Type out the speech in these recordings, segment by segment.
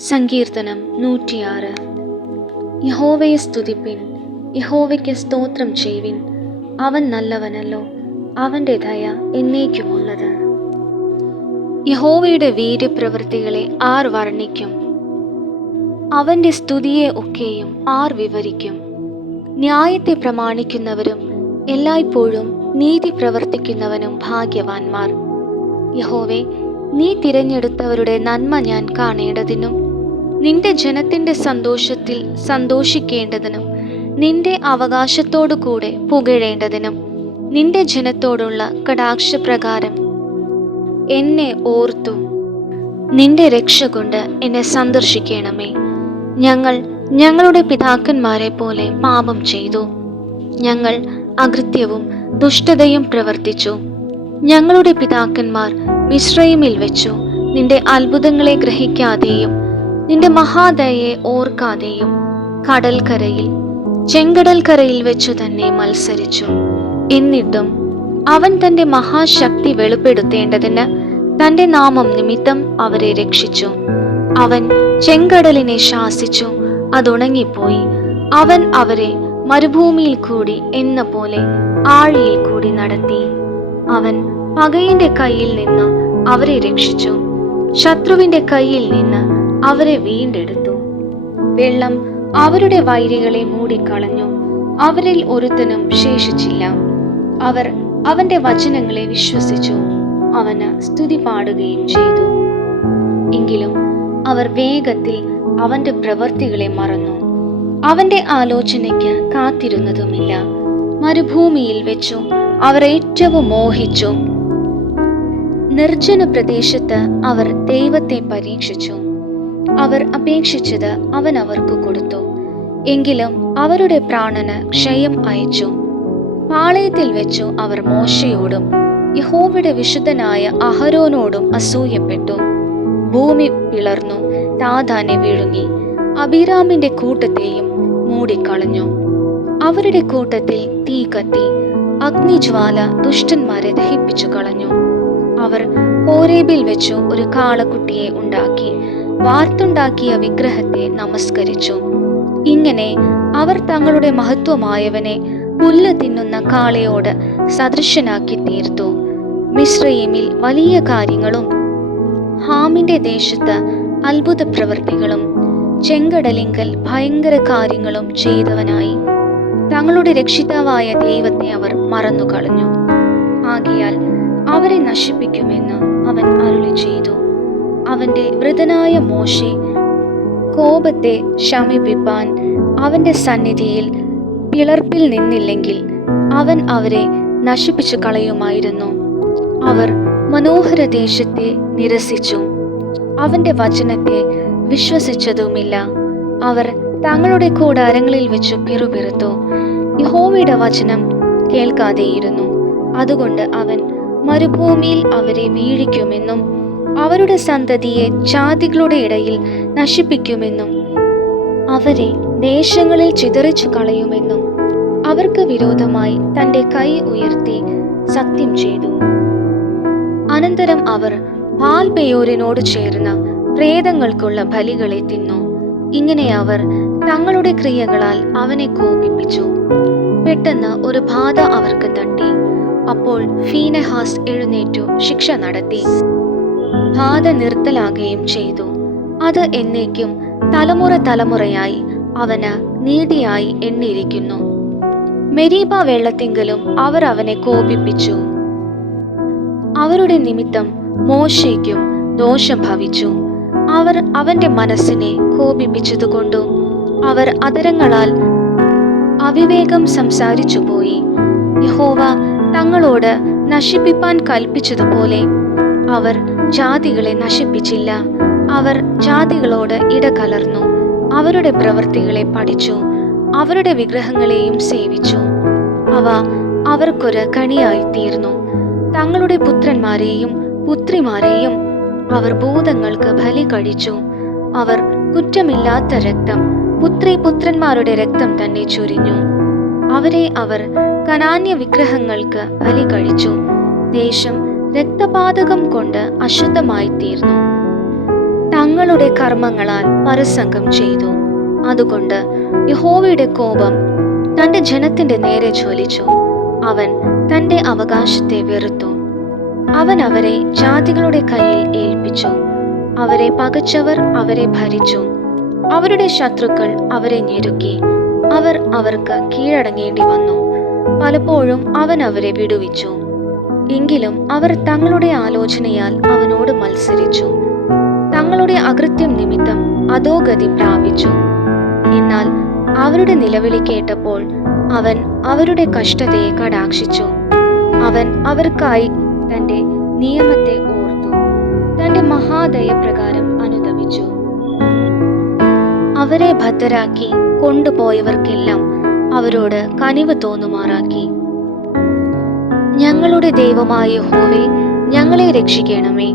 സങ്കീർത്തനം നൂറ്റിയാറ്. യഹോവയെ സ്തുതിപ്പിൻ യഹോവയ്ക്ക് സ്തോത്രം ചെയ്യുവിൻ. അവൻ നല്ലവനല്ലോ അവന്റെ ദയ എന്നേക്കുമുള്ളത്. യഹോവയുടെ വീര്യപ്രവൃത്തികളെ ആർ വർണിക്കും? അവന്റെ സ്തുതിയെ ഒക്കെയും ആർ വിവരിക്കും? ന്യായത്തെ പ്രമാണിക്കുന്നവരും എല്ലായ്പ്പോഴും നീതി പ്രവർത്തിക്കുന്നവനും ഭാഗ്യവാന്മാർ. യഹോവെ നീ തിരഞ്ഞെടുത്തവരുടെ നന്മ ഞാൻ കാണേണ്ടതിനും നിന്റെ ജനത്തിന്റെ സന്തോഷത്തിൽ സന്തോഷിക്കേണ്ടതിനും നിന്റെ അവകാശത്തോടു കൂടെ പുകഴേണ്ടതിനും നിന്റെ ജനത്തോടുള്ള കടാക്ഷപ്രകാരം എന്നെ ഓർത്തു. നിന്റെ രക്ഷ കൊണ്ട് എന്നെ സന്ദർശിക്കണമേ. ഞങ്ങൾ ഞങ്ങളുടെ പിതാക്കന്മാരെ പോലെ പാപം ചെയ്തു. ഞങ്ങൾ അകൃത്യവും ദുഷ്ടതയും പ്രവർത്തിച്ചു. ഞങ്ങളുടെ പിതാക്കന്മാർ മിശ്രയിമിൽ വെച്ചു. നിന്റെ അത്ഭുതങ്ങളെ ഗ്രഹിക്കാതെയും നിന്റെ മഹാദയെ ഓർക്കാതെയും കടൽക്കരയിൽ ചെങ്കടൽക്കരയിൽ വെച്ചു തന്നെ മത്സരിച്ചു. എന്നിട്ടും അവൻ തന്റെ മഹാശക്തി വെളിപ്പെടുത്തേണ്ടതിന് തന്റെ നാമം നിമിത്തം അവരെ രക്ഷിച്ചു. അവൻ ചെങ്കടലിനെ ശാസിച്ചു. അതുണങ്ങിപ്പോയി. അവൻ അവരെ മരുഭൂമിയിൽ കൂടി എന്ന പോലെ ആഴിയിൽ കൂടി നടത്തി. അവൻ പകയിന്റെ കയ്യിൽ നിന്ന് അവരെ രക്ഷിച്ചു. ശത്രുവിന്റെ കയ്യിൽ നിന്ന് അവരെ വീണ്ടെടുത്തു. വെള്ളം അവരുടെ വൈരികളെ മൂടിക്കളഞ്ഞു. അവരിൽ ഒരുത്തനും ശേഷിച്ചില്ല. അവർ അവന്റെ വചനങ്ങളെ വിശ്വസിച്ചു. അവന് സ്തുതി പാടുകയും ചെയ്തു. എങ്കിലും അവർ വേഗത്തിൽ അവന്റെ പ്രവൃത്തികളെ മറന്നു. അവന്റെ ആലോചനയ്ക്ക് കാത്തിരുന്നതുമില്ല. മരുഭൂമിയിൽ വെച്ചു അവർ ഏറ്റവും മോഹിച്ചു. നിർജന പ്രദേശത്ത് അവർ ദൈവത്തെ പരീക്ഷിച്ചു. അവർ അപേക്ഷിച്ചത് അവൻ അവർക്ക് കൊടുത്തു. എങ്കിലും അവരുടെ പ്രാണന് ക്ഷയം അയച്ചു. പാളയത്തിൽ വെച്ചു അവർ മോശയോടും യഹോവയുടെ വിശുദ്ധനായ അഹരോനോടും അസൂയപ്പെട്ടു. ഭൂമി പിളർന്നു താതാനെ വിഴുങ്ങി. അബിറാമിന്റെ കൂട്ടത്തെയും മൂടിക്കളഞ്ഞു. അവരുടെ കൂട്ടത്തിൽ തീ കത്തി അഗ്നിജ്വാല ദുഷ്ടന്മാരെ ദഹിപ്പിച്ചു കളഞ്ഞു അവർ ഹോരേബിൽ വെച്ചു ഒരു കാളക്കുട്ടിയെ ഉണ്ടാക്കി. വാർത്തുണ്ടാക്കിയ വിഗ്രഹത്തെ നമസ്കരിച്ചു. ഇങ്ങനെ അവർ തങ്ങളുടെ മഹത്വമായവനെ പുല്ല് തിന്നുന്ന കാളയോട് സദൃശനാക്കി തീർത്തു. മിശ്രയിമിൽ വലിയ കാര്യങ്ങളും ഹാമിന്റെ ദേശത്ത് അത്ഭുത പ്രവൃത്തികളും ചെങ്കടലിങ്കൽ ഭയങ്കര കാര്യങ്ങളും ചെയ്തവനായി. തങ്ങളുടെ രക്ഷിതാവായ ദൈവത്തെ അവർ മറന്നുകളഞ്ഞു. ആകിയാൽ അവരെ നശിപ്പിക്കുമെന്ന് അവൻ അരുളി ചെയ്തു അവന്റെ വൃതനായ മോശെ കോപത്തെ ശമിപ്പിപ്പാൻ അവന്റെ സന്നിധിയിൽ പിളർപ്പിൽ നിന്നില്ലെങ്കിൽ അവൻ അവരെ നശിപ്പിച്ചു കളയുമായിരുന്നു. അവർ മനോഹര ദേശത്തെ നിരസിച്ചു. അവന്റെ വചനത്തെ വിശ്വസിച്ചതുമില്ല. അവർ തങ്ങളുടെ കൂടാരങ്ങളിൽ വെച്ച് പിറുപിറുത്തു. യഹോവയുടെ വചനം കേൾക്കാതെയിരുന്നു. അതുകൊണ്ട് അവൻ മരുഭൂമിയിൽ അവരെ വീഴിക്കുമെന്നും അവരുടെ സന്തതിയെ ജാതികളുടെ ഇടയിൽ നശിപ്പിക്കുമെന്നും അവരെ ദേശങ്ങളിൽ ചിതറിച്ചു കളയുമെന്നും അവർക്ക് വിരോധമായി തന്റെ കൈ ഉയർത്തി സത്യം ചെയ്തു. അനന്തരം അവർ ബാൽബെയോരിനോട് ചേർന്ന പ്രേതങ്ങൾക്കുള്ള ബലികളെ തിന്നു. ഇങ്ങനെ അവർ തങ്ങളുടെ ക്രിയകളാൽ അവനെ കോപിപ്പിച്ചു. പെട്ടെന്ന് ഒരു ബാധ അവർക്ക് തട്ടി. അപ്പോൾ ഫീനഹാസ് എഴുന്നേറ്റു ശിക്ഷ നടത്തി. ബാധ നിർത്തലാകുകയും ചെയ്തു. അത് എന്നേക്കും തലമുറ തലമുറയായി അവന് നീതിയായി എണ്ണിയിരിക്കുന്നു. മെരീബ വെള്ളത്തിങ്കലും അവർ അവനെ കോപിപ്പിച്ചു. അവരുടെ നിമിത്തം മോശയ്ക്കും ദോഷം ഭവിച്ചു. അവർ അവന്റെ മനസ്സിനെ കോപിപ്പിച്ചതുകൊണ്ടു അവർ അതരങ്ങളാൽ അവിവേകം സംസാരിച്ചു പോയി യഹോവ തങ്ങളോട് നശിപ്പിപ്പാൻ കൽപ്പിച്ചതുപോലെ അവർ ജാതികളെ നശിപ്പിച്ചില്ല. അവർ ജാതികളോട് ഇടകലർന്നു. അവരുടെ പ്രവൃത്തികളെ പഠിച്ചു. അവരുടെ വിഗ്രഹങ്ങളെയും സേവിച്ചു. അവ അവർക്കൊരു കണിയായി തീർന്നു തങ്ങളുടെ പുത്രന്മാരെയും പുത്രിമാരെയും അവർ ഭൂതങ്ങൾക്ക് ബലി കഴിച്ചു അവർ കുറ്റമില്ലാത്ത രക്തം പുത്രി പുത്രന്മാരുടെ രക്തം തന്നെ ചൊരിഞ്ഞു. അവരെ അവർ കനാന്യ വിഗ്രഹങ്ങൾക്ക് ബലി കഴിച്ചു ദേശം രക്തപാതകം കൊണ്ട് അശുദ്ധമായി തീർന്നു തങ്ങളുടെ കർമ്മങ്ങളാൽ പരസംഗം ചെയ്തു. അതുകൊണ്ട് യഹോവയുടെ കോപം തന്റെ ജനത്തിന്റെ നേരെ ജ്വലിച്ചു. അവൻ തന്റെ അവകാശത്തെ വെറുത്തു. അവൻ അവരെ ജാതികളുടെ കയ്യിൽ ഏൽപ്പിച്ചു. അവരെ പകച്ചവർ അവരെ ഭരിച്ചു. അവരുടെ ശത്രുക്കൾ അവരെ ഞെരുക്കി. അവർ അവർക്ക് കീഴടങ്ങേണ്ടി വന്നു പലപ്പോഴും അവൻ അവരെ വിടുവിച്ചു. എങ്കിലും അവർ തങ്ങളുടെ ആലോചനയാൽ അവനോട് മത്സരിച്ചു. തങ്ങളുടെ അകൃത്യം നിമിത്തം അധോഗതി പ്രാപിച്ചു. എന്നാൽ അവരുടെ നിലവിളി കേട്ടപ്പോൾ അവൻ അവരുടെ കഷ്ടതയെ കടാക്ഷിച്ചു. അവൻ അവർക്കായി തന്റെ നിയമത്തെ ഓർത്തു. തന്റെ മഹാദയ പ്രകാരം അനുദമിച്ചു അവരെ ഭദ്രരാക്കി കൊണ്ടുപോയവർക്കെല്ലാം അവരോട് കനിവ് തോന്നുമാറാക്കി. ഞങ്ങളുടെ ദൈവമായ യഹോവേ ഞങ്ങളെ രക്ഷിക്കണമേ.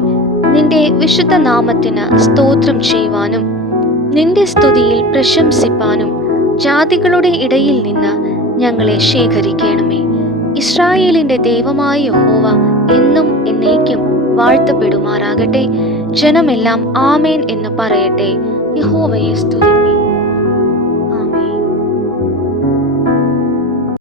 നിന്റെ വിശുദ്ധ നാമത്തിന് സ്തോത്രം ചെയ്യുവാനും നിന്റെ സ്തുതിയിൽ പ്രശംസിപ്പാനും ജാതികളുടെ ഇടയിൽ നിന്ന് ഞങ്ങളെ ശേഖരിക്കണമേ. ഇസ്രായേലിന്റെ ദൈവമായ ഹോവ എന്നും എന്നേക്കും വാഴ്ത്തപ്പെടുമാറാകട്ടെ. ജനമെല്ലാം ആമേൻ എന്ന് പറയട്ടെ. യഹോവയെ സ്തുതിപ്പി